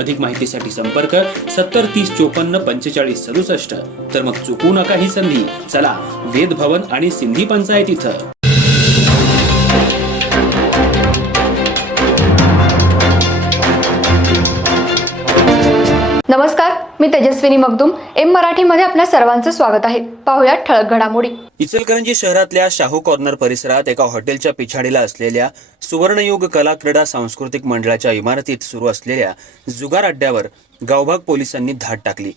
अधिक माहितीसाठी संपर्क सत्तर तीस चोपन्न पंचेचाळीस सदुसष्ट. तर मग चुकू नका ही संधी. चला वेद भवन आणि सिंधी पंचायत इथं. मी तेजस्विनी मगदुम एम मराठीमध्ये आपल्या सर्वांचं स्वागत आहे. पाहुयात ठळक घडामोडी. इचलकरंजी शहरातल्या शाहू कॉर्नर परिसरात एका हॉटेलच्या पिछाडीला असलेल्या सुवर्णयुग कला क्रीडा सांस्कृतिक मंडळाच्या इमारतीत सुरू असलेल्या जुगार अड्ड्यावर गावभाग पोलिसांनी धाड टाकली.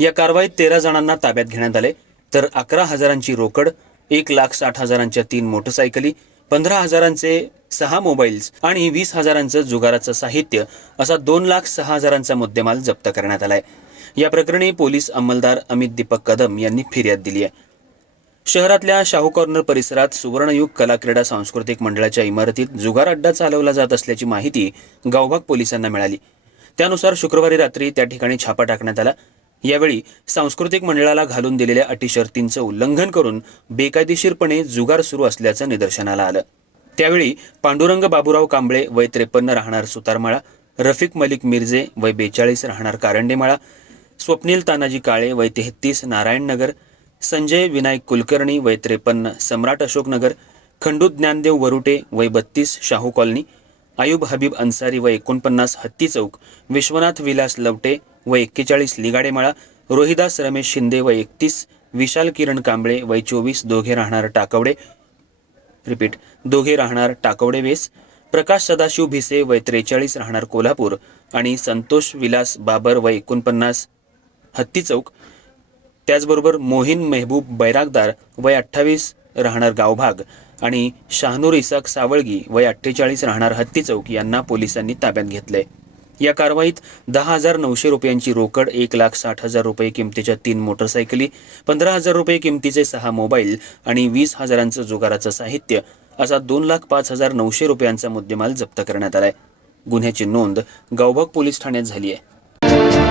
या कारवाईत तेरा जणांना ताब्यात घेण्यात आले तर अकरा हजारांची रोकड एक लाख साठ हजारांच्या तीन मोटरसायकली पंधरा हजारांचे सहा मोबाईल्स आणि वीस हजारांचं जुगाराचं साहित्य असा दोन लाख सहा हजारांचा मुद्देमाल जप्त करण्यात आलाय. या प्रकरणी पोलीस अंमलदार अमित दीपक कदम यांनी फिर्याद दिली आहे. शहरातल्या शाहू कॉर्नर परिसरात सुवर्णयुग कला क्रीडा सांस्कृतिक मंडळाच्या इमारतीत जुगार अड्डा चालवला जात असल्याची माहिती गावभाग पोलिसांना मिळाली. त्यानुसार शुक्रवारी रात्री त्या ठिकाणी छापा टाकण्यात आला. यावेळी सांस्कृतिक मंडळाला घालून दिलेल्या अटी शर्तींचं उल्लंघन करून बेकायदेशीरपणे जुगार सुरू असल्याचं निदर्शनाला आलं. त्यावेळी पांडुरंग बाबूराव कांबळे वय त्रेपन्न राहणार सुतारमाळा रफिक मलिक मिर्जे वय बेचाळीस राहणार कारंडेमाळा स्वप्नील तानाजी काळे वय तेहतीस नारायणनगर संजय विनायक कुलकर्णी वय त्रेपन्न सम्राट अशोकनगर खंडू ज्ञानदेव वरुटे वय बत्तीस शाहू कॉलनी आयुब हबीब अन्सारी वय एकोणपन्नास हत्ती चौक विश्वनाथ विलास लवटे वय एक्केचाळीस लिगाडेमाळा रोहिदास रमेश शिंदे वय एकतीस विशाल किरण कांबळे वय चोवीस दोघे राहणार टाकवडे. रिपीट दोघे राहणार टाकवडे वेस प्रकाश सदाशिव भिसे वय त्रेचाळीस राहणार कोल्हापूर आणि संतोष विलास बाबर वय एकोणपन्नास हत्ती चौक. त्याचबरोबर मोहीन मेहबूब बैरागदार वय अठ्ठावीस राहणार गावभाग आणि शहानूर इसाक सावळगी वय अठ्ठेचाळीस राहणार हत्ती चौक यांना पोलिसांनी ताब्यात घेतलंय. या कारवाईत दहा हजार नऊशे रुपयांची रोकड एक लाख साठ हजार रुपये किमतीच्या तीन मोटरसायकली पंधरा हजार रुपये किमतीचे सहा मोबाईल आणि वीस हजारांचं जुगाराचं साहित्य असा दोन लाख पाच हजार नऊशे रुपयांचा मुद्देमाल जप्त करण्यात आलाय. गुन्ह्याची नोंद गावभाग पोलीस ठाण्यात झाली आहे